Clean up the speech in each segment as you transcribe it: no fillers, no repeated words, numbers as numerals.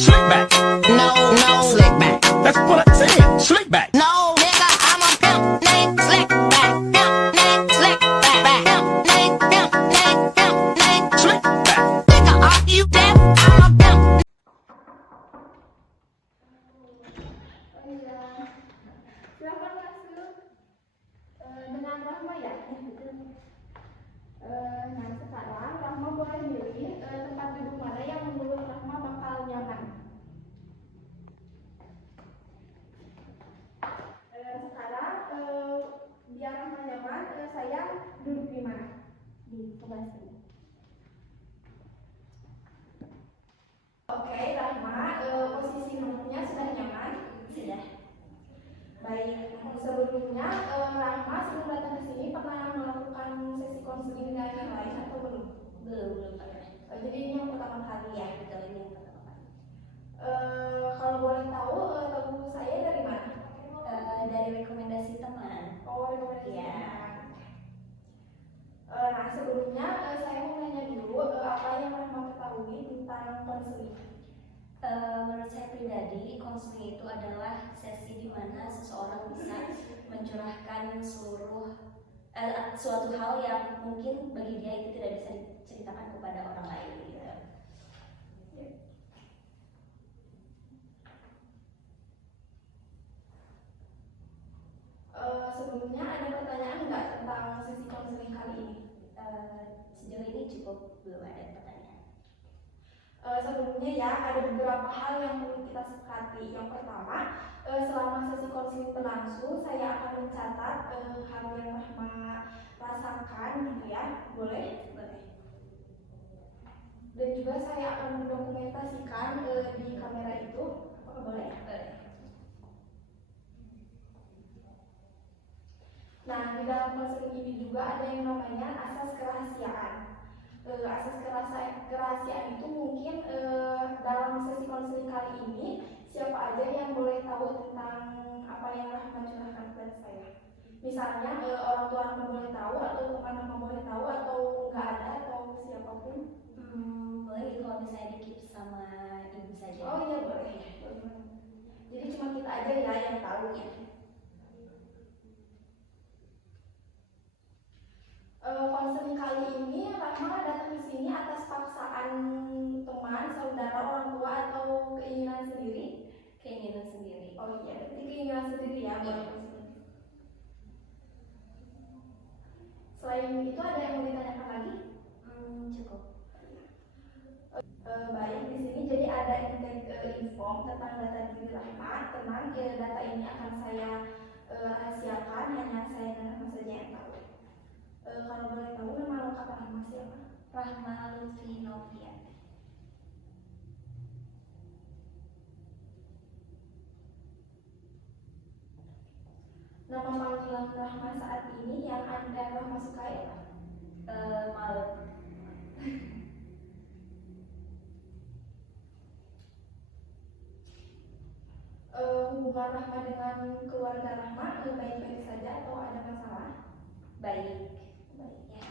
Slick back. No, no, slick back. That's what I said. Slick back. No, nigga, I'm a pimp named Slick Back. Pimp named Slick Back. Pimp named Slick back. Nigga, are you deaf? I'm a pimp. Oh iya, silakan masuk dengan Rahma ya. Nah sekarang Rahma boleh milih tempat duduk mana yang menurut Rahma bakal nyaman. Sekarang biar Rahma nyaman, saya duduk di mana? Di sebelah sini. Oke, Rahma, posisi duduknya sudah nyaman? Sudah. Baik, sebelumnya Rahma sebelum datang ke sini pernah melakukan sesi konseling dengan yang lain atau belum? Belum pernah. Jadi ini yang pertama kali ya? Betul, ini yang pertama kali. Kalau boleh tahu saya dari mana? Dari rekomendasi teman. Oh, rekomendasi teman. Nah, sebelumnya saya mau nanya dulu apa yang Rahma ketahui tentang konseling. Menurut saya pribadi, konseling itu adalah sesi di mana seseorang bisa mencurahkan suatu hal yang mungkin bagi dia itu tidak bisa diceritakan kepada orang lain gitu. Sebelumnya ada pertanyaan nggak tentang sesi konseling kali ini? Sejauh ini cukup belum ada pertanyaan. Sebelumnya ya ada beberapa hal yang perlu kita sepakati. Yang pertama, selama sesi konseling berlangsung, saya akan mencatat hal yang Rahma rasakan gitu ya, boleh? Boleh. Dan juga saya akan mendokumentasikan di kamera itu, apakah boleh? Boleh. Nah, di dalam konseling ini juga ada yang namanya asas kerahasiaan. Asas kerahasiaan itu mungkin dalam sesi konseling kali ini siapa aja yang boleh tahu tentang apa yang Rahma curahkan kepada saya. Misalnya orang tua Rahma boleh tahu atau teman Rahma boleh tahu atau nggak ada atau siapapun. Boleh gitu kalau misalnya di keep sama ibu saja. Oh iya boleh. Jadi cuma kita aja ya yang tahu ya. Konseling kali ini Rahma datang ke sini atas paksaan teman, saudara, orang tua atau keinginan sendiri? Keinginan sendiri. Oh iya, berarti keinginan sendiri ya buat konseling. Selain itu ada yang mau ditanyakan lagi? Cukup. Baik, di sini jadi ada inform tentang data diri Rahma. Tenang, data ini akan saya rahasiakan, hanya saya dan Rahma saja yang tahu. Kalau boleh tahu nama lengkap Rahma siapa? Rahma Lutfi Novia. Nama panggilan Rahma saat ini yang Anda Rahma sukai apa? Malu. Hubungan Rahma dengan keluarga Rahma baik-baik saja atau ada masalah? Baik. Ya.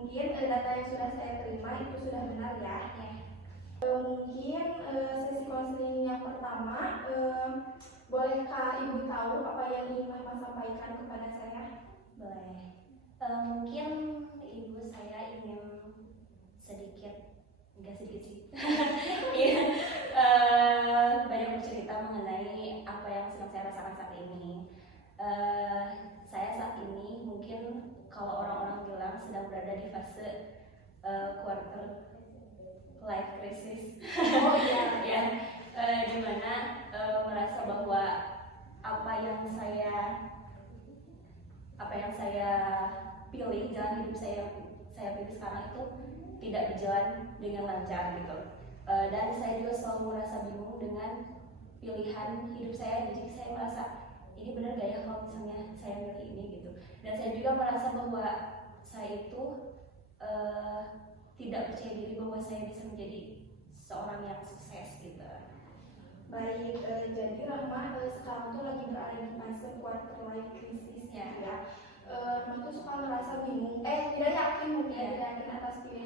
Mungkin data yang sudah saya terima itu sudah benar ya. Mungkin sesi konseling yang pertama, bolehkah Ibu tahu apa yang ingin Rahma sampaikan kepada saya? Boleh. Mungkin ibu saya ingin enggak sedikit sih. Iya. Banyak bercerita mengenai apa yang sedang saya rasakan saat ini. Saya saat ini mungkin kalau orang-orang bilang sedang berada di fase quarter life crisis. Oh iya. Ya, dimana merasa bahwa apa yang saya pilih, jalan hidup saya pilih sekarang itu tidak berjalan dengan lancar gitu. Dan saya juga selalu merasa bingung dengan pilihan hidup saya. Jadi saya merasa ini benar gak ya kalau misalnya saya milih ini gitu. Dan saya juga merasa bahwa saya itu tidak percaya diri bahwa saya bisa menjadi seorang yang sukses gitu. Baik, jadi Rahma sekarang tuh lagi berada di fase quarter life crisis ya. Rahma tuh suka merasa bingung, tidak yakin mungkin, tidak yakin atas pilihan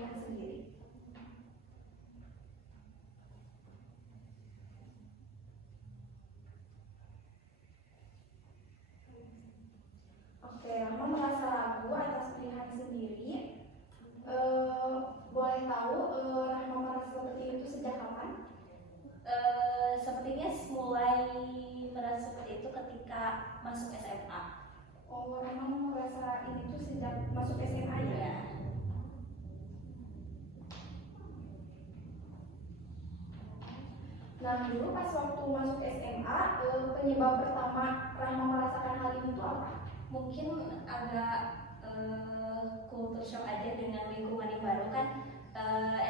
masuk SMA. Oh, emang merasa ini tuh sejak masuk SMA ya? Ya. Nah, dulu pas waktu masuk SMA, penyebab pertama Rahma merasakan hal ini tuh apa? Mungkin agak culture shock aja dengan lingkungan yang baru kan.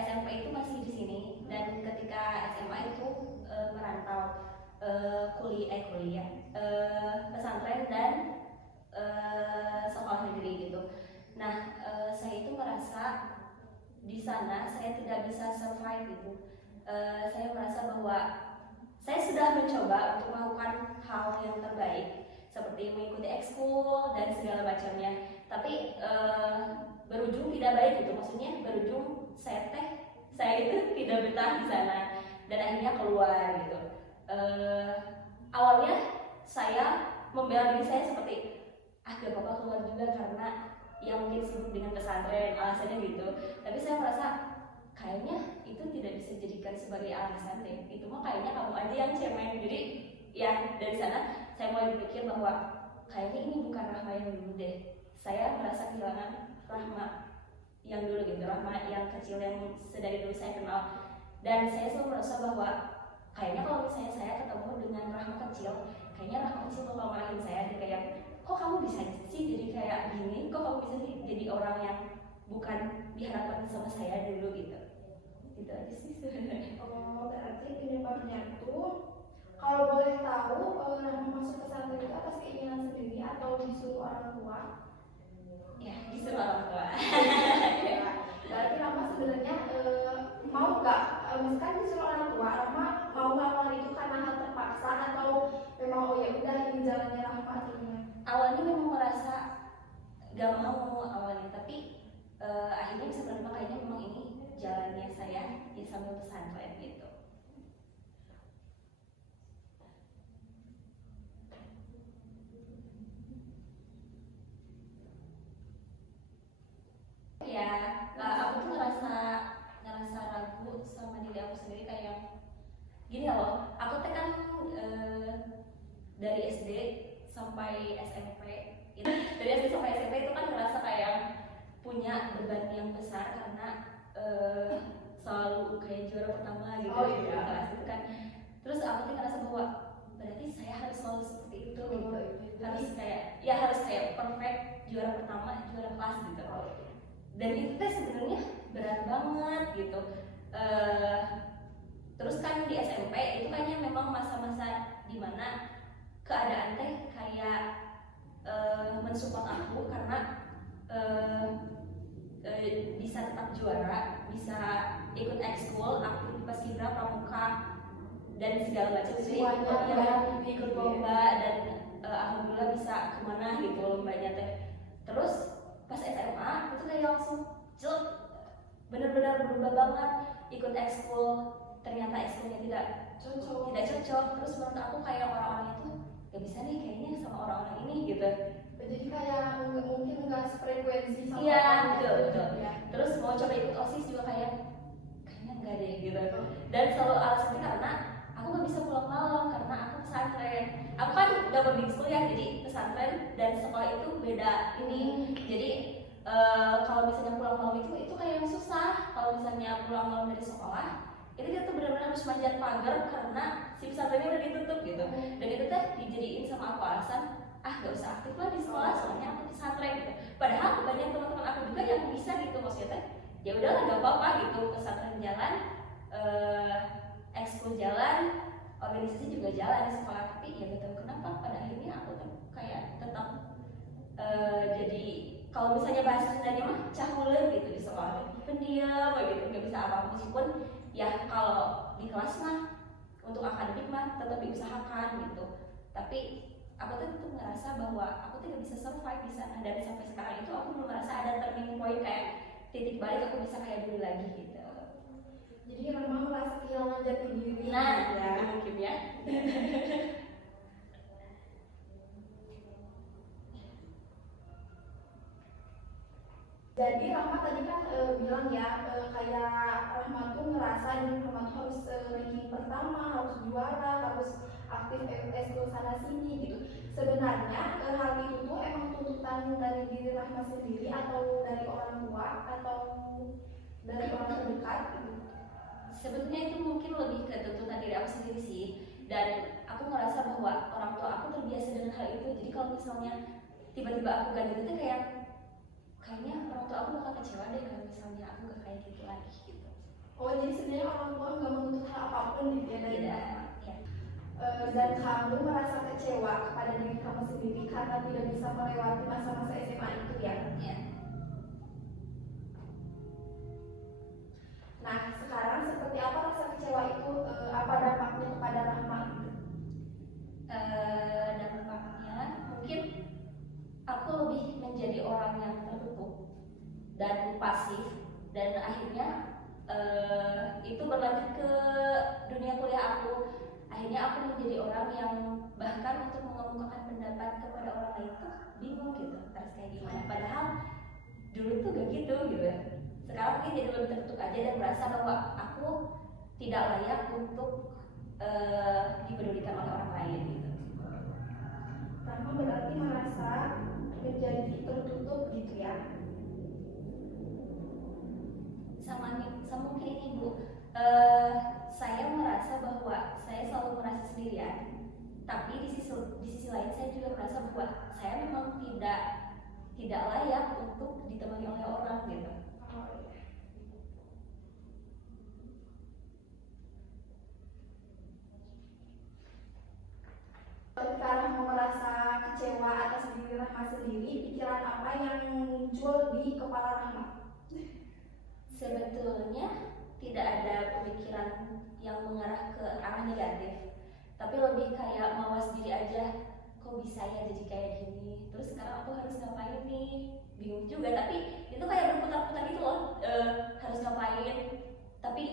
SMP itu masih di sini dan ketika SMA itu merantau kuliah pesantren dan sekolah negeri gitu. Nah, saya itu merasa di sana saya tidak bisa survive gitu. Saya merasa bahwa saya sudah mencoba untuk melakukan hal yang terbaik seperti mengikuti ekskul dan segala macamnya, tapi berujung tidak baik gitu. Maksudnya berujung saya itu tidak betah di sana dan akhirnya keluar gitu. Awalnya saya membela diri saya seperti gak apa-apa keluar juga karena yang mungkin sibuk dengan pesantren alasannya gitu, tapi saya merasa kayaknya itu tidak bisa dijadikan sebagai alasan deh, itu mah kayaknya kamu aja yang cemen. Jadi ya dari sana saya mulai berpikir bahwa kayaknya ini bukan Rahma yang dulu deh. Saya merasa kehilangan Rahma yang dulu gitu, Rahma yang kecil yang sedari dulu saya kenal. Dan saya selalu merasa bahwa kayaknya kalau misalnya saya ketemu dengan Rahma kecil, kayaknya Rahma kecil bakal marahin saya dia kayak, kok kamu bisa sih jadi kayak gini, kok kamu bisa sih jadi orang yang bukan diharapkan sama saya dulu gitu. Itu aja sih sebenarnya. Oh, berarti penyebabnya tuh kalau boleh tahu Rahma masuk pesantren itu atas keinginan sendiri atau disuruh orang tua? Ya, disuruh orang tua. Berarti Rahma sebenarnya mau nggak, misalkan disuruh orang tua, Rahma mau melakukan itu karena hal terpaksa atau memang oh ya udah ini jalannya Rahma akhirnya? Awalnya memang merasa gak mau awalnya, tapi akhirnya bisa menerima kayaknya memang ini jalannya saya ya sambil pesantren gitu. Ya, aku tuh ngerasa ragu sama diri aku sendiri kayak gini loh. Aku tuh kan dari SD sampai SMP, dari SD sampai SMP itu kan ngerasa kayak punya beban yang besar karena selalu kayak juara pertama gitu di kelas itu kan. Terus aku tuh ngerasa bahwa berarti saya harus selalu seperti itu gitu. harus kayak perfect juara pertama, juara kelas gitu. Dan itu teh sebenarnya berat banget gitu. Terus kan di SMP itu kayaknya memang masa-masa dimana keadaan teh kayak mensupport aku karena bisa tetap juara, bisa ikut ekskul, aktif paskibra, pramuka dan segala macam. Jadi ikut lomba dan alhamdulillah bisa kemana gitu lombanya teh. Terus pas SMA itu kayak langsung jelek, benar-benar berubah banget. Ikut ekskul, ternyata ekskulnya tidak cocok. Terus menurut aku kayak orang-orang itu gak bisa nih kayaknya sama orang-orang ini gitu. Jadi kayak mungkin nggak sefrekuensi sama Iya, orang betul. ya. Terus mau coba ikut OSIS juga kayaknya enggak deh gitu. Dan selalu alasannya karena aku gak bisa pulang malam karena aku pesantren. Aku kan udah boarding school ya, jadi pesantren dan sekolah itu beda ini. Jadi kalau misalnya pulang malam itu kayak yang susah. Kalau misalnya pulang malam dari sekolah, itu kita tuh benar-benar harus manjat pagar karena si pesantrennya udah ditutup gitu. Dan itu tuh dijadiin sama aku alasan, gak usah aktif lah di sekolah soalnya aku pesantren gitu. Padahal banyak teman-teman aku juga yang bisa gitu, maksudnya ya udahlah gak apa-apa gitu, pesantren jalan, ekskul jalan, organisasi juga jalan di sekolah. Tapi ya gak tahu kenapa pada akhirnya aku tuh kayak tetap jadi kalau misalnya bahasa Sundanya mah cahuleuh gitu di sekolah, pendiam gitu, gak bisa apa-apa. Meskipun ya kalau di kelas mah untuk akademik mah tetap diusahakan gitu, tapi aku tuh tetap ngerasa bahwa aku tuh gak bisa survive di sana. Dan sampai sekarang itu aku belum merasa ada turning point kayak titik balik aku bisa kayak dulu lagi gitu. Jadi Rahma merasa kehilangan jati diri. Nah, ya mungkin ya. Jadi Rahma tadi kan bilang ya kayak Rahma tuh ngerasa ini Rahma tuh harus ranking pertama, harus juara, harus aktif ekskul sana sini gitu. Sebenarnya hal itu tuh emang tuntutan dari diri Rahma sendiri atau dari orang tua atau dari orang terdekat gitu. Sebetulnya itu mungkin lebih ke tuntutan diri aku sendiri sih, dan aku ngerasa bahwa orang tua aku terbiasa dengan hal itu. Jadi kalau misalnya tiba-tiba aku gak gitu tuh kayaknya orang tua aku bakal kecewa deh kalau misalnya aku gak kayak gitu lagi gitu. Oh, jadi sebenarnya orang tua nggak menuntut hal apapun gitu ya dari Tidak, Rahma. ya. Dan kamu merasa kecewa kepada diri kamu sendiri karena tidak bisa melewati masa-masa SMA itu ya. Ya. Nah, sekarang seperti apa rasa kecewa itu? Apa dampaknya kepada Rahma? Dampaknya mungkin aku lebih menjadi orang yang tertutup dan pasif, dan akhirnya itu berlanjut ke dunia kuliah aku. Akhirnya aku menjadi orang yang bahkan untuk mengemukakan pendapat kepada orang lain tuh bingung gitu harus kayak gimana, padahal dulu tuh gak gitu gitu. Sekarang mungkin jadi lebih tertutup aja dan merasa bahwa aku tidak layak untuk dipedulikan oleh orang lain gitu. Rahma berarti merasa menjadi tertutup gitu ya. Sama mungkin ini Bu, saya merasa bahwa saya selalu merasa sendirian, tapi di sisi lain saya juga merasa bahwa saya memang tidak layak untuk ditemani oleh orang gitu. Ketika Rahma merasa kecewa atas diri Rahma sendiri, pikiran apa yang muncul di kepala Rahma? Sebetulnya tidak ada pemikiran yang mengarah ke arah negatif, tapi lebih kayak mawas diri aja. Kok bisa ya jadi kayak gini? Terus sekarang aku harus ngapain nih? Bingung juga, tapi itu kayak berputar-putar gitu loh. Harus ngapain? Tapi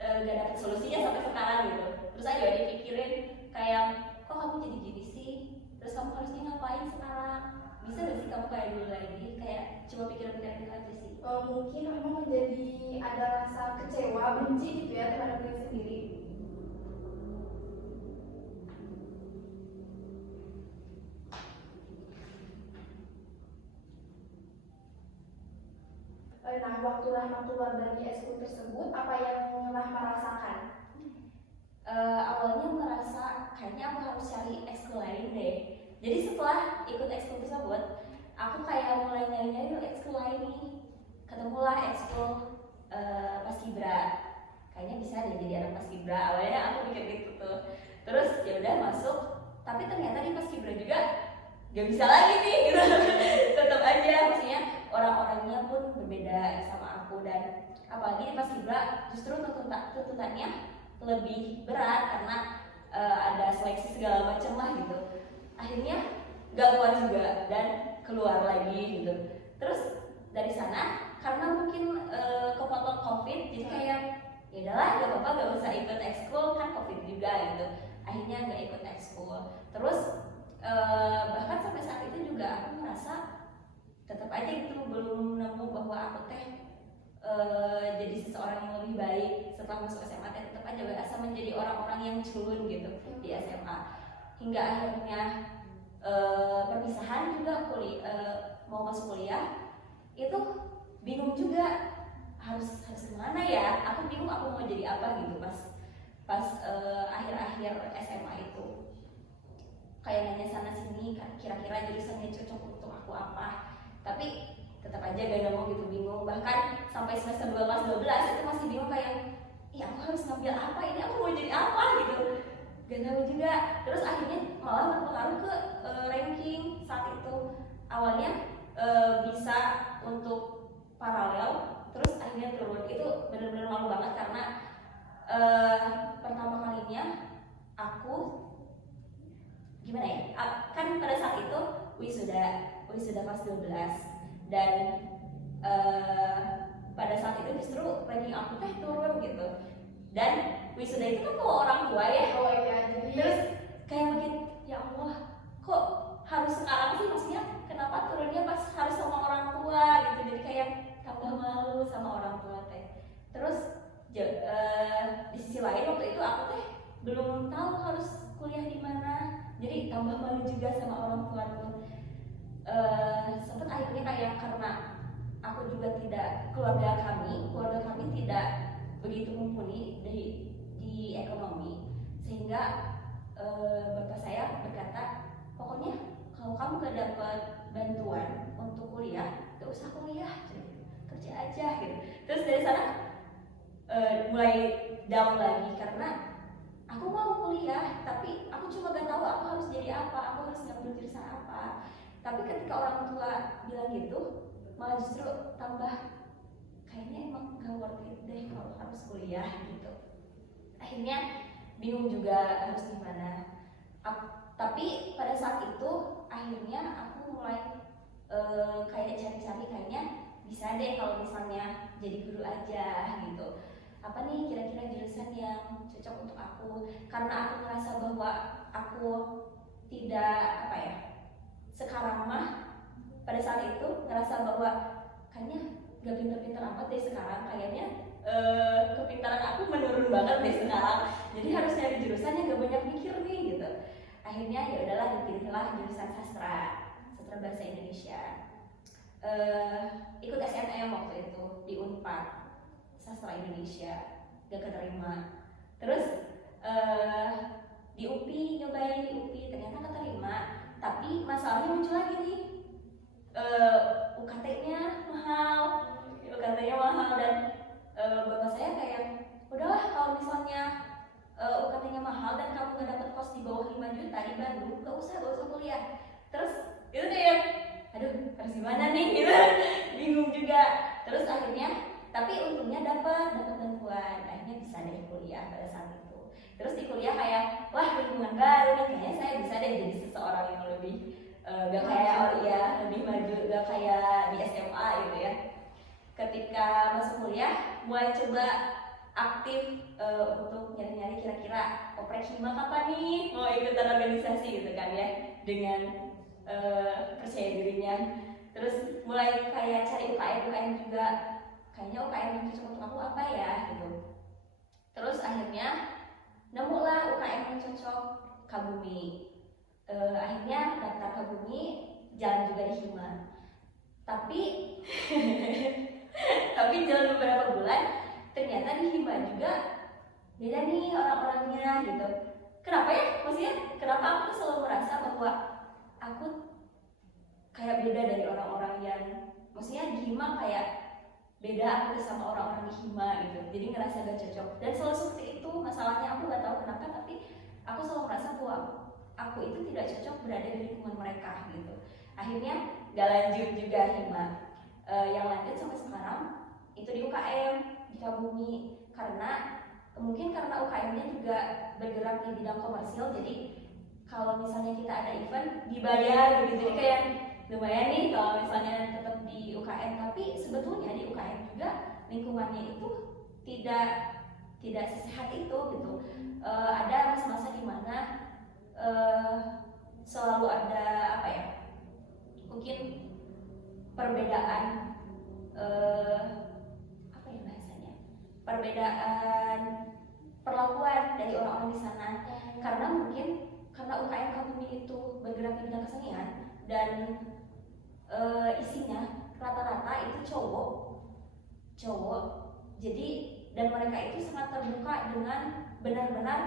gak dapet solusinya sampai sekarang gitu. Terus aja dipikirin kayak, kok kamu jadi gini sih? Terus kamu harusnya ngapain sekarang? Bisa gak sih kamu kayak dulu lagi? Kayak cuma pikiran-pikiran itu aja sih. Mungkin Rahma menjadi ada rasa kecewa, benci gitu ya terhadap diri sendiri. Nah, waktu Rahma keluar dari ekskul tersebut, apa yang Rahma rasakan? Awalnya merasa kayaknya aku harus cari ekskul lain deh. Jadi setelah ikut ekskul tersebut, aku kayak mulai nyari-nyari ekskul lain nih. Ketemulah ekskul Paskibra. Kayaknya bisa deh jadi anak Paskibra. Awalnya aku mikir gitu tuh. Terus ya udah masuk, tapi ternyata di Paskibra juga gak bisa lagi nih gitu. Tetap aja, maksudnya orang-orangnya pun berbeda sama aku, dan apalagi di Paskibra justru tuntutannya lebih berat karena ada seleksi segala macam lah gitu. Akhirnya gak kuat juga dan keluar lagi gitu. Terus dari sana karena mungkin kepotong COVID, jadi kayak ya udahlah gak apa-apa, gak usah ikut ekskul kan COVID juga gitu. Akhirnya gak ikut ekskul. Terus bahkan sampai saat itu juga aku merasa tetap aja gitu belum nemu bahwa aku jadi seseorang yang lebih baik setelah masuk SMA. Tetap aja berasa menjadi orang-orang yang culun gitu di SMA, hingga akhirnya perpisahan juga mau masuk kuliah itu bingung juga harus kemana ya. Aku bingung aku mau jadi apa gitu pas akhir-akhir SMA itu, kayak nanya sana sini kira-kira jurusannya cocok untuk aku apa, tapi tetap aja gak nemu gitu, bingung. Bahkan sampai semester 12 itu masih bingung kayak, aku harus ngambil apa ini, aku mau jadi apa gitu, gak tahu juga. Terus akhirnya malah berpengaruh ke ranking saat itu. Awalnya bisa untuk paralel, terus akhirnya turun. Itu benar-benar malu banget karena pertama kalinya aku gimana ya, kan pada saat itu wisuda kelas 12, dan pada saat itu justru ranking aku turun gitu. Dan wisuda itu kan bawa orang tua ya. Oh iya, jadi Terus kayak makin ya Allah, kok harus sekarang sih, maksudnya kenapa turunnya pas harus sama orang tua gitu. Jadi kayak tambah malu sama orang tua teh. Terus di sisi lain waktu itu aku belum tahu harus kuliah di mana. jadi tambah malu juga sama orang tua tuh. Sempet akhirnya kayak karena aku juga tidak, keluarga kami tidak begitu mumpuni di ekonomi, sehingga bapak saya berkata, pokoknya kalau kamu gak dapat bantuan untuk kuliah, gak usah kuliah, kerja aja gitu. Terus dari sana mulai down lagi karena aku mau kuliah, tapi aku cuma gak tahu aku harus jadi apa, aku harus ngambil jurusan apa. Tapi ketika orang tua bilang gitu, malah justru tambah kayaknya emang gak worth it deh kalau harus kuliah gitu. Akhirnya bingung juga harus gimana. Tapi pada saat itu akhirnya aku mulai kayak cari-cari, kayaknya bisa deh kalau misalnya jadi guru aja gitu. Apa nih kira-kira jurusan yang cocok untuk aku, karena aku merasa bahwa aku tidak sekarang mah pada saat itu ngerasa bahwa kayaknya gak pinter-pinter amat deh sekarang, kayaknya kepintaran aku menurun banget deh sekarang, jadi harus nyari jurusan yang gak banyak mikir nih gitu. Akhirnya ya udahlah, dipilihlah jurusan sastra bahasa Indonesia. Ikut SNM waktu itu di Unpad sastra Indonesia, gak keterima. Terus di UPI, nyobain di UPI, ternyata keterima. Tapi masalahnya muncul lagi nih, UKT-nya mahal dan bapak saya kayak, udahlah kalau misalnya UKT-nya mahal dan kamu gak dapat kos di bawah 5 juta di Bandung, gak usah kuliah. Terus itu kayak, aduh harus gimana nih gitu, bingung juga. Terus akhirnya, tapi untungnya dapat bantuan, akhirnya bisa deh kuliah pada saat itu. Terus di kuliah kayak, wah lingkungan baru nih, kayaknya saya bisa deh jadi seseorang yang lebih gak kayak lebih maju, gak kayak di SMA gitu ya. Ketika masuk kuliah, mulai coba aktif untuk nyari-nyari kira-kira oprek hima kapan nih mau ikutan organisasi gitu kan ya, dengan percaya dirinya. Terus mulai kayak cari UKM juga, kayaknya UKM yang cocok untuk aku apa ya gitu. Terus akhirnya nemulah UKM yang cocok, Kabumi. Akhirnya daftar Kabumi, jalan juga di Hima. Tapi jalan beberapa bulan, ternyata di Hima juga beda nih orang-orangnya gitu. Kenapa ya? Maksudnya kenapa aku selalu merasa bahwa aku kayak beda dari orang-orang yang, maksudnya di Hima kayak beda aku sama orang-orang di Hima gitu. Jadi ngerasa gak cocok. Dan selalu seperti itu masalahnya, aku gak tahu kenapa, tapi aku selalu merasa bahwa aku itu tidak cocok berada di lingkungan mereka gitu. Akhirnya gak lanjut juga Hima. Yang lanjut sampai sekarang itu di UKM di Kabumi, karena mungkin karena UKM-nya juga bergerak di bidang komersil, jadi kalau misalnya kita ada event dibayar gitu, jadi kayak lumayan nih kalau misalnya tetap di UKM. Tapi sebetulnya di UKM juga lingkungannya itu tidak sesehat itu gitu. Ada masa-masa di mana selalu ada mungkin perbedaan perbedaan perlakuan dari orang-orang di sana, karena UKM Kabumi itu bergerak di bidang kesenian dan isinya rata-rata itu cowok, jadi dan mereka itu sangat terbuka dengan benar-benar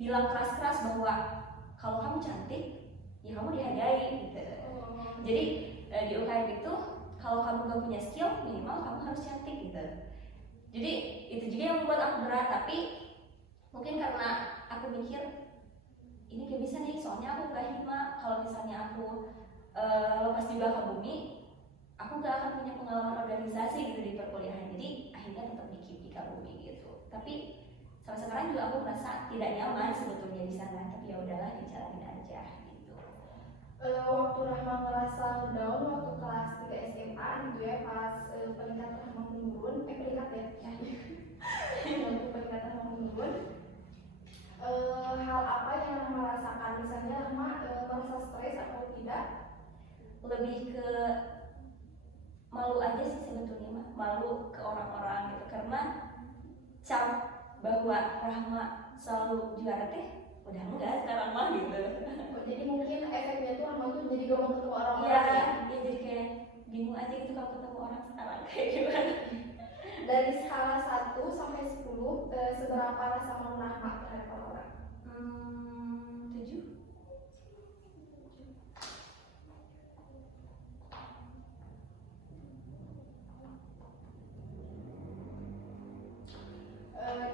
bilang keras-keras bahwa kalau kamu cantik ya kamu dihargai gitu. Jadi di UKM itu kalau kamu gak punya skill, minimal kamu harus cantik gitu. Jadi itu juga yang membuat aku berat, tapi mungkin karena aku mikir ini gak bisa nih, soalnya aku gak Hima. Kalau misalnya aku lepas juga ke Bumi, aku gak akan punya pengalaman organisasi gitu di perkuliahan. Jadi akhirnya tetap di Kabumi gitu. Tapi sampai sekarang juga aku merasa tidak nyaman sebetulnya di sana, tapi ya udahlah, dijalanin aja gitu. Waktu Rahma ngerasa down waktu kelas 3 SMA gitu ya, pas peringkat Rahma menurun, peringkat ya waktu peringkat Rahma menurun, hal apa yang Rahma rasakan? Misalnya Rahma merasa stres atau tidak? Lebih ke malu aja sih sebetulnya, malu ke orang-orang gitu, karena cap bahwa Rahma selalu juara teh udah enggak sekarang mah gitu. Oh, jadi mungkin efeknya tuh Rahma tuh jadi gampang ketemu orang-orang Iya, ya. ya jadi kayak bingung aja gitu kalau ketemu orang sekarang kayak gimana. Dari skala 1 sampai 10, seberapa rasa malu Rahma terhadap orang? 7.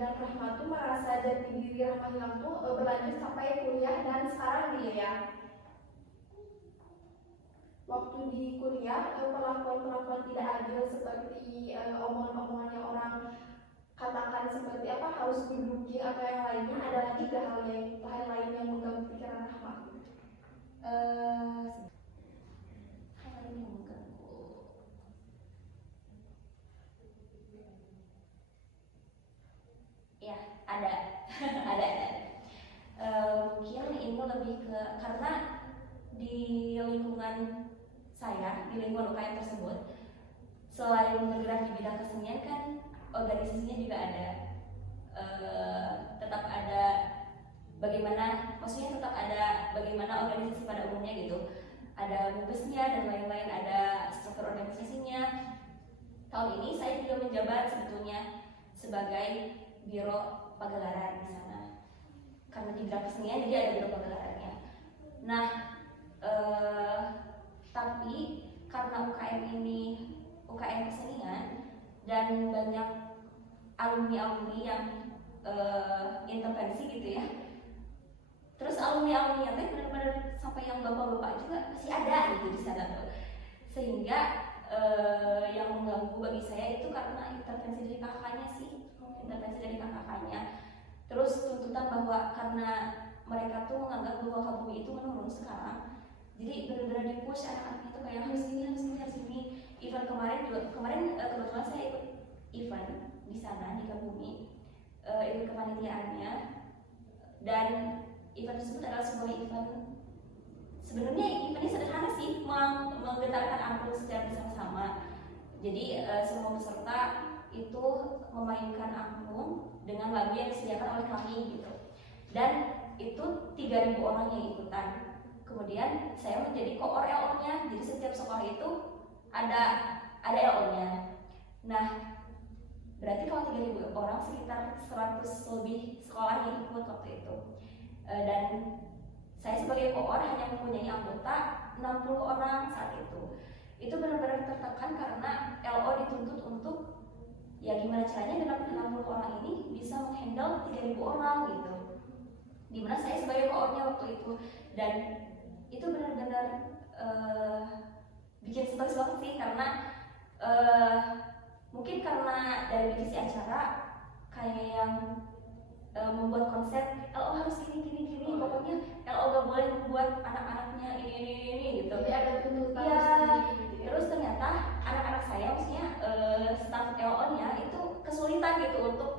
Dan Rahma tuh merasa jati diri Rahma hilang tuh berlanjut sampai kuliah dan sekarang dia ya. Waktu di kuliah perlakuan-perlakuan tidak adil seperti omongan-omongan yang orang katakan seperti apa harus berduki atau yang lainnya, ada lagi gak hal lain yang mengganggu pikiran Rahma? Hal lain yang mengganggu. Ya, ada. ada. Mungkin ini lebih ke karena di lingkungan saya, di lingkungan UKM tersebut, selain bergerak di bidang kesenian kan organisasinya juga ada, tetap ada maksudnya tetap ada bagaimana organisasi pada umumnya gitu, ada mubesnya dan lain-lain, ada struktur organisasinya. Tahun ini saya juga menjabat sebetulnya sebagai biro pagelaran di sana, karena di bidang kesenian jadi ada biro pagelarannya. Nah, tapi karena UKM ini UKM kesenian dan banyak alumni-alumni yang intervensi gitu ya. Terus alumni-alumni teh benar-benar sampai yang bapak-bapak juga masih ada gitu di sana tuh. Sehingga yang mengganggu bagi saya itu karena intervensi dari kakaknya sih, intervensi dari kakaknya. Terus tuntutan bahwa karena mereka tuh menganggap bahwa Kabumi itu menurun sekarang, jadi benar-benar di-push anak-anaknya tuh kayak harus ini. Event kemarin kebetulan saya ikut event di sana di Kabumi, ikut kepanitiaannya, dan event tersebut adalah sebuah event. Sebenarnya eventnya sederhana sih, menggetarkan angklung secara bersama-sama. Jadi semua peserta itu memainkan angklung dengan lagu yang disediakan oleh kami gitu. Dan itu 3.000 orang yang ikutan. Kemudian saya menjadi koor LO-nya. Jadi setiap sekolah itu ada LO-nya. Nah, berarti kalau 3.000 orang sekitar 100 lebih sekolah yang ikut waktu itu. Dan saya sebagai koor hanya mempunyai anggota 60 orang saat itu. Itu benar-benar tertekan karena LO dituntut untuk ya gimana caranya dalam 60 orang ini bisa menghandle 3.000 orang gitu. Dimana saya sebagai koornya waktu itu, dan itu benar-benar bikin stres banget sih karena mungkin karena dari divisi acara kayak yang membuat konsep LO harus gini pokoknya LO gak boleh membuat anak-anaknya ini gitu. Jadi ada tuntutan ya, sendiri gitu ya. Terus ternyata anak-anak saya maksudnya staf LO-nya itu kesulitan gitu untuk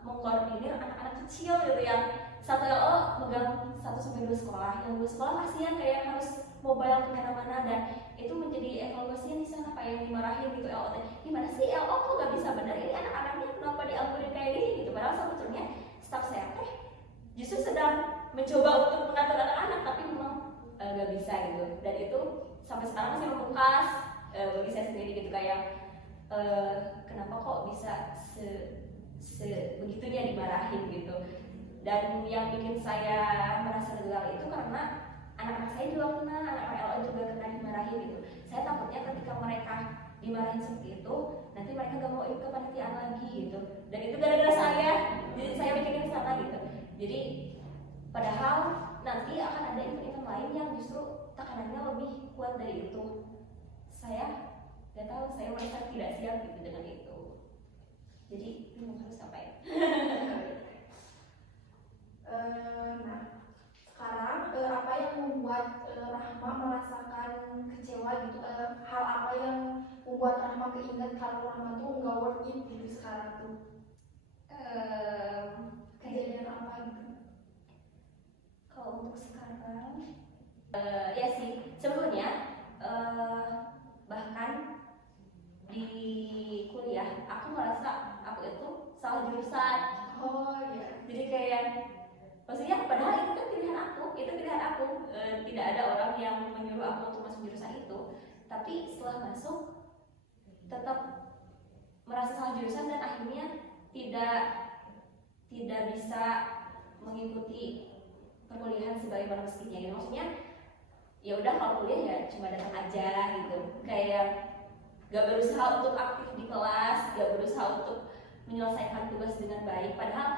mengkoordinir anak-anak kecil gitu yang satu LO megang 1-2 sekolah, yang 2 sekolah kasihan kayak harus mobile kemana-mana, dan itu menjadi evaluasinya di sana kayak yang dimarahin gitu LO teh. Gimana sih LO kok gak bisa bener, ini anak-anaknya kenapa diamurin kayak gini gitu. Padahal sebetulnya staf saya teh justru sedang mencoba untuk mengatur anak-anak, tapi memang gak bisa gitu. Dan itu sampai sekarang masih membekas bagi saya sendiri gitu, kayak kenapa kok bisa begitunya dimarahin gitu. Dan yang bikin saya merasa gagal itu karena anak-anak saya juga kena, anak-anak LO juga kena dimarahin gitu. Saya takutnya ketika mereka dimarahin seperti itu, nanti mereka gak mau ikut kepanitiaan lagi gitu. Dan itu gara-gara saya, jadi saya mikirin ke sana gitu. Jadi padahal nanti akan ada event-event lain yang justru tekanannya lebih kuat dari itu. Saya gak tahu, saya merasa tidak siap gitu dengan itu. Jadi bingung harus apa ya. Nah, sekarang apa yang membuat Rahma merasakan kecewa gitu? Hal apa yang membuat Rahma keinget kalau Rahma tuh nggak worth it gitu sekarang tuh? Kejadian apa gitu? Kalau untuk sekarang, ya sih sebetulnya bahkan di kuliah aku merasa aku itu salah jurusan. Oh iya. Jadi kayak pilihan aku, tidak ada orang yang menyuruh aku untuk masuk jurusan itu. Tapi setelah masuk tetap merasa salah jurusan dan akhirnya tidak bisa mengikuti perkuliahan sebagaimana mestinya gitu. Maksudnya ya udah kalau kuliah ya cuma datang aja gitu, kayak gak berusaha untuk aktif di kelas, gak berusaha untuk menyelesaikan tugas dengan baik. Padahal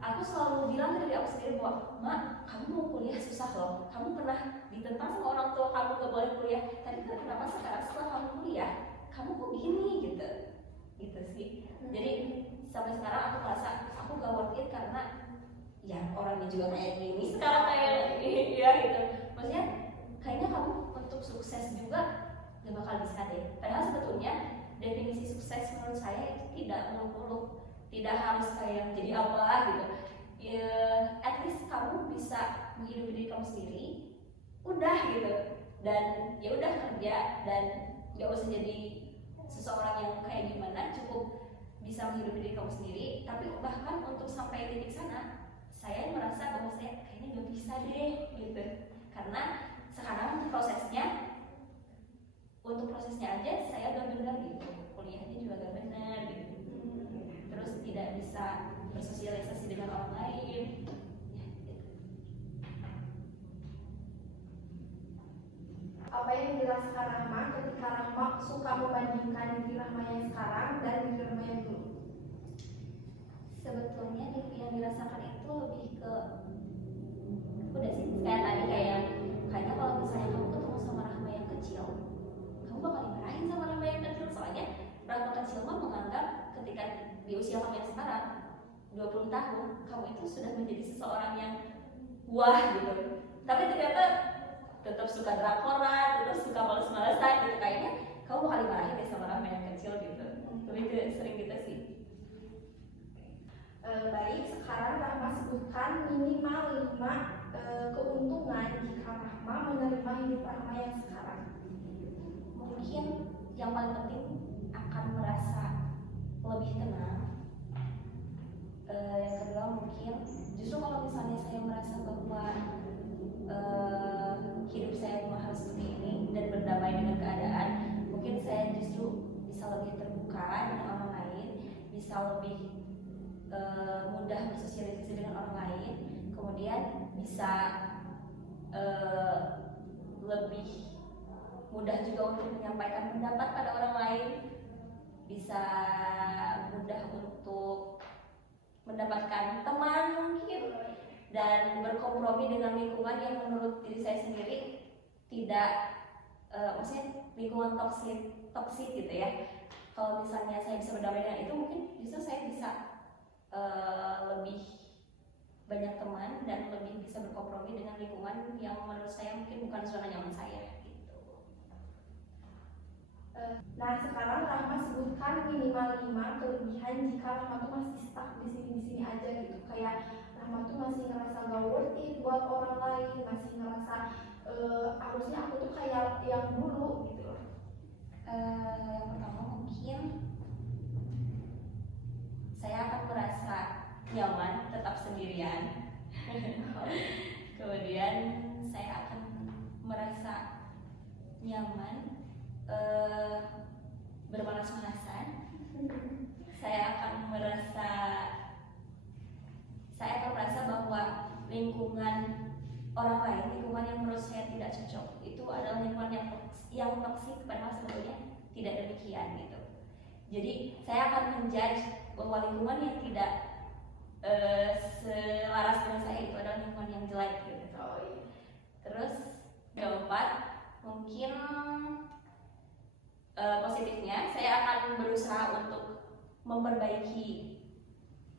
aku selalu bilang dari aku sendiri bahwa, Mak, kamu mau kuliah susah loh, kamu pernah ditentang sama orang tua kamu gak boleh kuliah, tapi kenapa sekarang setelah kamu kuliah kamu kok gini gitu sih. Jadi sampai sekarang aku merasa aku gak worth it karena ya orangnya juga kayak gini sekarang kayak ya gitu. Maksudnya kayaknya kamu untuk sukses juga gak bakal bisa deh. Padahal sebetulnya definisi sukses menurut saya itu tidak muluk-muluk, tidak harus kayak jadi apa gitu. Ya, at least kamu bisa menghidupi diri kamu sendiri, udah gitu. Dan ya udah kerja dan gak usah jadi seseorang yang kayak gimana, cukup bisa menghidupi diri kamu sendiri. Tapi bahkan untuk sampai titik sana, saya merasa bahwa saya kayaknya gak bisa deh gitu. Karena sekarang untuk prosesnya aja saya gak benar gitu, kuliahnya juga gak benar gitu, terus tidak bisa bersosialisasi dengan orang lain ya, gitu. Apa yang dirasakan Rahma ketika Rahma suka membandingkan diri Rahma yang sekarang dan diri Rahma yang dulu? Sebetulnya yang dirasakan itu lebih ke udah sih kayak tadi, kayaknya kalau misalnya kamu ketemu sama Rahma yang kecil, kamu bakal dimarahin sama Rahma yang kecil. Soalnya Rahma kecil mah menganggap ketika di usia kamu yang sekarang 20 tahun, kamu itu sudah menjadi seseorang yang wah gitu. Tapi ternyata tetap suka drakoran, tetap suka males-malesan gitu. Kayaknya kamu bakal dimarahin deh sama Rahma yang kecil gitu. Lebih sering gitu sih. Baik, sekarang Rahma sebutkan minimal 5 keuntungan jika Rahma menerima hidup Rahma yang sekarang. Mungkin yang paling penting akan merasa lebih tenang. Yang kedua mungkin justru kalau misalnya saya merasa bahwa hidup saya memang harus seperti ini dan berdamai dengan keadaan, mungkin saya justru bisa lebih terbuka dengan orang lain, bisa lebih mudah bersosialisasi dengan orang lain, kemudian bisa lebih mudah juga untuk menyampaikan pendapat pada orang lain, bisa mudah untuk mendapatkan teman mungkin, dan berkompromi dengan lingkungan yang menurut diri saya sendiri tidak maksudnya lingkungan toksik gitu ya. Kalau misalnya saya bisa berdamai dengan itu, mungkin justru saya bisa lebih banyak teman dan lebih bisa berkompromi dengan lingkungan yang menurut saya mungkin bukan zona nyaman saya gitu. Nah, sekarang Rahma sebutkan minimal 5 kelebihan jika Rahma tuh masih stuck di sini aja gitu. Kayak Rahma tuh masih ngerasa gak worth it buat orang lain, masih ngerasa harusnya aku tuh kayak yang dulu gitu. Yang pertama mungkin saya akan merasa nyaman tetap sendirian. Kemudian saya akan merasa nyaman bermanas-manasan. Saya akan merasa bahwa lingkungan orang lain, lingkungan yang menurut saya tidak cocok, itu adalah lingkungan yang toksik, padahal sebetulnya tidak demikian gitu. Jadi saya akan menjudge bahwa lingkungan yang tidak selaras dengan saya itu adalah lingkungan yang jelek gitu. Terus keempat, mungkin positifnya saya akan berusaha untuk memperbaiki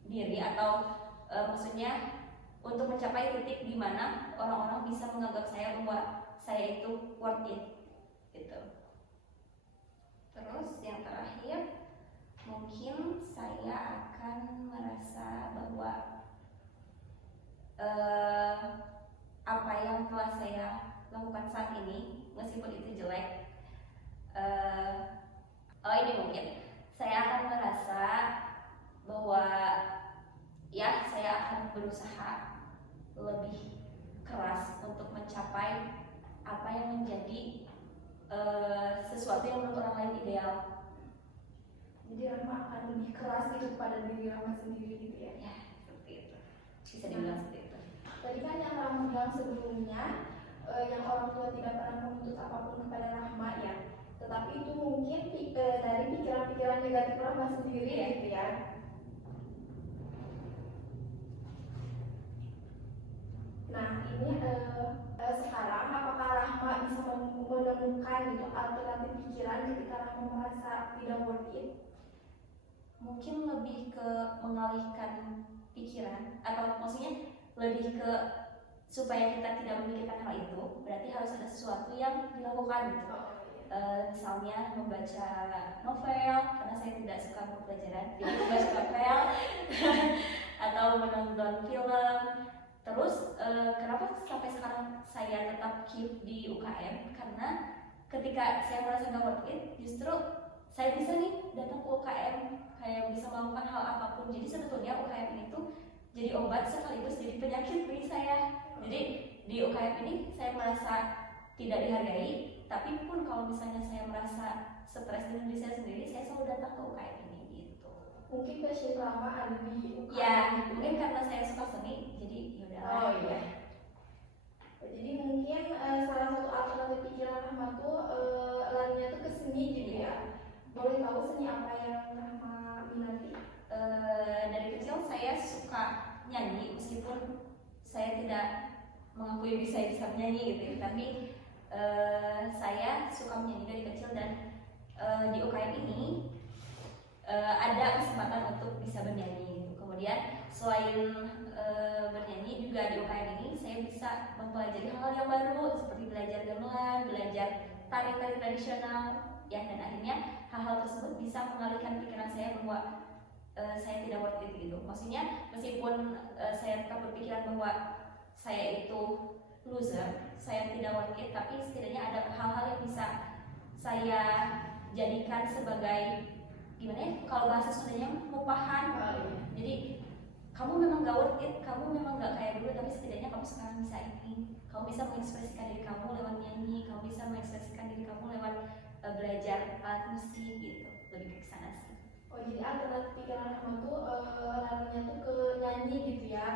diri, atau maksudnya untuk mencapai titik di mana orang-orang bisa menganggap saya bahwa saya itu worth it gitu. Terus yang terakhir, mungkin saya akan merasa bahwa apa yang telah saya lakukan saat ini, meskipun itu jelek, ini mungkin saya akan merasa bahwa ya saya akan berusaha lebih keras untuk mencapai keras gitu pada diri Rahma sendiri gitu ya. Ya, seperti itu. Bisa dibilang seperti itu. Tadi kan yang Rahma bilang sebelumnya, yang orang tua tidak pernah menuntut apapun kepada Rahma ya. Tetapi itu mungkin dari pikiran-pikiran negatif Rahma sendiri ya gitu ya. Nah ini sekarang apakah Rahma bisa menemukan gitu alternatif pikiran ketika Rahma merasa tidak worth it? Mungkin lebih ke mengalihkan pikiran, atau maksudnya lebih ke supaya kita tidak memikirkan hal itu, berarti harus ada sesuatu yang dilakukan gitu. Misalnya membaca novel, karena saya tidak suka buku pelajaran, jadi membaca novel atau menonton film. Terus kenapa sampai sekarang saya tetap keep di UKM? Karena ketika saya merasa nggak worth it, justru saya bisa nih datang ke UKM, kayak bisa melakukan hal apapun. Jadi sebetulnya UKM ini tuh jadi obat sekaligus jadi penyakit bagi saya. Jadi di UKM ini saya merasa tidak dihargai, tapi pun kalau misalnya saya merasa stres dengan diri saya sendiri, saya selalu datang ke UKM ini gitu. Mungkin passion Rahma ada di UKM. Ya, mungkin karena saya suka seni, jadi yaudah. Oh iya. Jadi mungkin salah satu alternatif pikiran Rahma tuh larinya tuh ke seni gitu ya. Boleh tahu seni apa yang Rahma minati? Dari kecil saya suka nyanyi, meskipun saya tidak mengakui diri saya bisa menyanyi gitu ya, tapi saya suka menyanyi dari kecil. Dan di UKM ini ada kesempatan untuk bisa bernyanyi gitu. Kemudian selain bernyanyi juga di UKM ini saya bisa mempelajari hal-hal yang baru seperti belajar gamelan, belajar tari-tari tradisional ya, dan akhirnya hal-hal tersebut bisa mengalihkan pikiran saya bahwa saya tidak worth it gitu. Maksudnya meskipun saya tetap berpikiran bahwa saya itu loser, saya tidak worth it, tapi setidaknya ada hal-hal yang bisa saya jadikan sebagai gimana ya, kalau bahasa Sundanya mupahan. Jadi kamu memang gak worth it, kamu memang gak kayak dulu, tapi setidaknya kamu sekarang bisa ini. Kamu bisa mengekspresikan diri kamu lewat nyanyi, kamu bisa mengekspresikan diri kamu lewat belajar alat musik gitu. Lebih ke sana sih. Oh jadi alternatif pikiran Rahma tuh larinya tuh ke nyanyi gitu ya.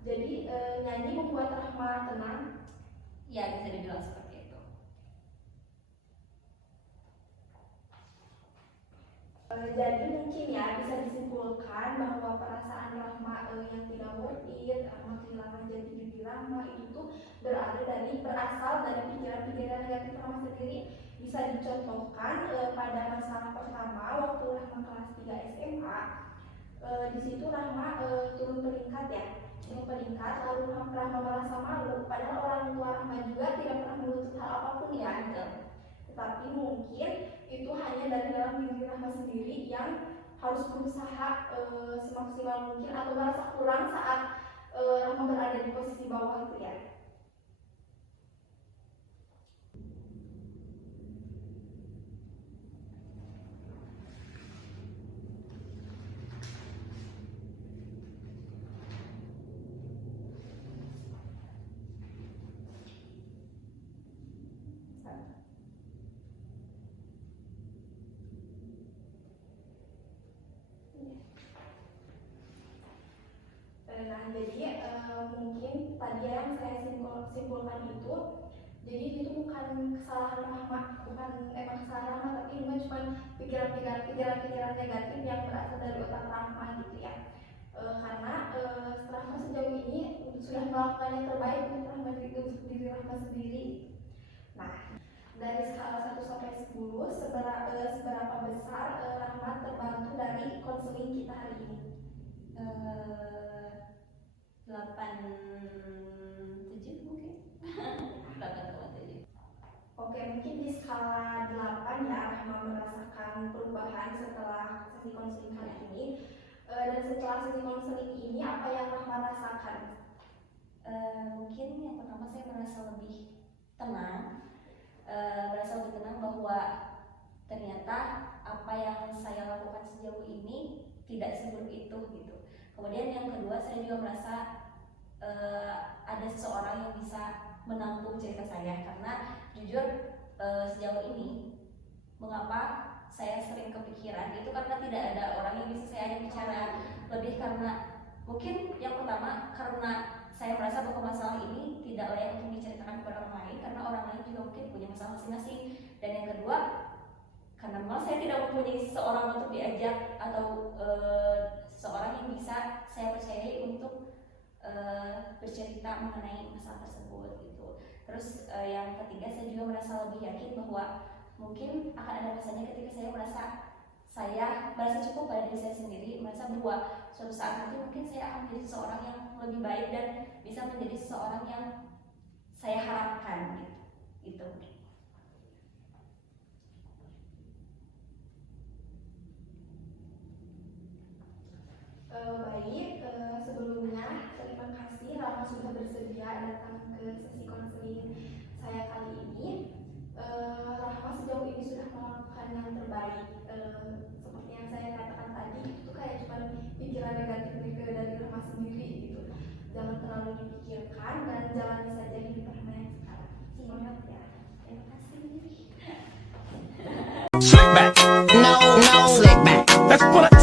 Jadi nyanyi membuat Rahma tenang. Ya, bisa dibilang seperti itu. Jadi mungkin ya bisa disimpulkan bahwa perasaan Rahma yang tidak worth it, Rahma kehilangan jati diri Rahma itu berasal dari pikiran-pikiran negatif Rahma sendiri. Bisa dicontohkan pada masalah pertama waktu Rahma kelas 3 SMA. Di situ Rahma turun peringkat ya. Lalu Rahma merasa malu, padahal orang tua Rahma juga tidak pernah menuntut hal apapun ya. Tetapi mungkin itu hanya dari dalam diri Rahma sendiri yang harus berusaha semaksimal mungkin, atau merasa kurang saat Rahma berada di posisi bawah itu ya. Nah jadi mungkin tadi yang saya simpulkan itu, jadi itu bukan kesalahan Rahma, bukan emang kesalahan Rahma, tapi ini cuma pikiran-pikiran negatif yang berasal dari otak Rahma gitu ya. Karena Rahma sejauh ini sudah melakukan yang terbaik untuk Rahma diri Rahma sendiri. Nah dari skala 1 sampai 10 seberapa besar Rahma terbantu dari konseling kita hari ini? 8,7 mungkin. 8,7. Oke, mungkin di skala 8 ya Rahma merasakan perubahan setelah sesi konseling kali ini. Dan setelah sesi konseling ini apa yang Rahma rasakan? Mungkin yang pertama saya merasa lebih tenang, bahwa ternyata apa yang saya lakukan sejauh ini tidak seburuk itu gitu. Kemudian yang kedua, saya juga merasa ada seseorang yang bisa menampung cerita saya, karena jujur sejauh ini mengapa saya sering sering kepikiran itu karena tidak ada orang yang bisa saya ajak bicara, lebih karena mungkin yang pertama karena saya merasa bahwa masalah ini tidak layak untuk diceritakan kepada orang lain karena orang lain juga mungkin punya masalah masing-masing, dan yang kedua karena memang saya tidak mempunyai seseorang untuk diajak atau seseorang yang bisa saya percayai untuk bercerita mengenai masalah tersebut gitu. Terus yang ketiga, saya juga merasa lebih yakin bahwa mungkin akan ada masanya ketika saya merasa cukup pada diri saya sendiri, merasa bahwa suatu saat nanti mungkin saya akan menjadi seseorang yang lebih baik dan bisa menjadi seseorang yang saya harapkan gitu. Baik, sebelumnya terima kasih Rama sudah bersedia datang ke sesi konseling saya kali ini. Rahma sejauh ini sudah melakukan yang terbaik. Seperti yang saya katakan tadi, itu kayak cuma pikiran negatif dari Rahma sendiri gitu. Jangan terlalu dipikirkan dan jalani saja hidup Rahma yang sekarang. Semangat ya. Terima kasih. Slick back. No, slick back. That's what I